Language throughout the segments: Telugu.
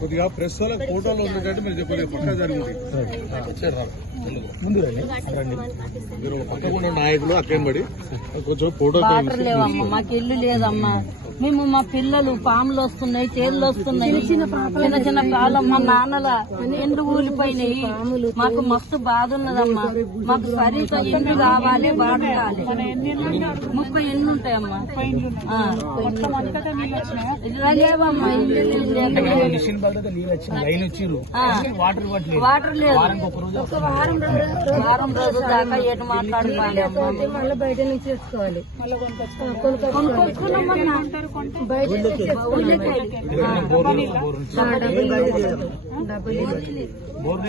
కొద్దిగా ప్రెస్ వాళ్ళకి ఫోటోలు ఉంది కాబట్టి మీరు కొద్దిగా పక్క జరుగుతుంది ముందు రండి. రండి. మీరు పక్కకుండా నాయకులు అక్కంబడి కొంచెం ఫోటో మాకు ఇల్లు లేదమ్మా. మేము మా పిల్లలు పాములు వస్తున్నాయి తేళ్ళు వస్తున్నాయి. చిన్న చిన్న ప్రాబ్లం మా నాన్నల ఎండు ఊలిపోయినాయి మాకు మస్తు బాధ ఉన్నదమ్మా. మాకు సరిగ్గా ఇల్లు కావాలి వాడకాలి ముప్పై ఎన్ని ఉంటాయమ్మా. లేవమ్మా. వాటర్ లేదు. రోజు వారం రోజులు వారం రోజుల దాకా ఎటు మాట్లాడుకోవాలి మళ్ళీ బయట నుంచి తెచ్చుకోవాలి. బోర్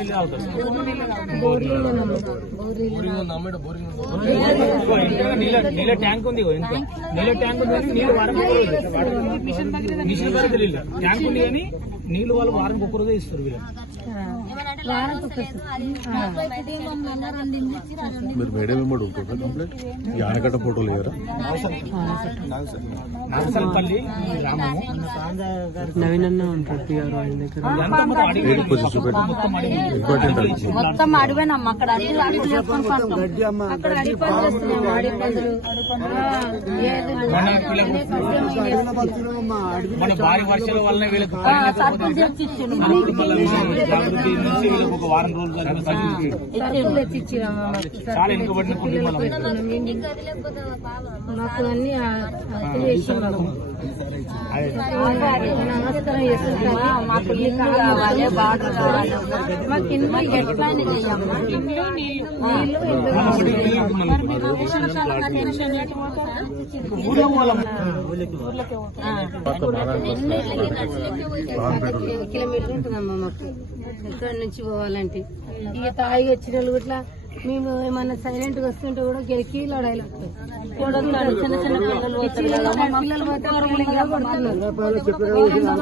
నీళ్ళు ట్యాంక్ ఉంది నీళ్ళ ట్యాంక్ ఉంది కానీ నీళ్ళు వారం మిషన్ భద్రత నీళ్ళు. ట్యాంక్ ఉంది కానీ నీళ్ళు వాళ్ళు వారానికి ఒక రోజే ఇస్తారు వీళ్ళు మీరు మేడం వెంబడి ఉంటుందా కంప్లీట్? ఈ ఆనకట్ట ఫోటోలు ఇవ్వరా ఉంటాడు పిఆర్ ఆయన దగ్గర. మొత్తం అక్కడ మన భారీ వర్షాల వల్ల వీళ్ళకి వీళ్ళకి ఒక వారం రోజులు చాలా వెనుకబడిన కుటుంబాలు మాకు అన్ని నమస్కారం చేస్తున్నాం మాకు ఇల్లు కావాలి వాటర్ కావాలి మాకు ఇల్లు ఎట్లా కిలోమీటర్ ఉంటుందమ్మా మాకు ఇక్కడ నుంచి పోవాలంటే ఇక తాగి వచ్చిన ఇట్లా మేము ఏమన్నా సైలెంట్గా వస్తుంటే కూడా గిరికి లడాయిలు వస్తాయి చిన్న చిన్న పిల్లలు పోతారు పిల్లలు పోతే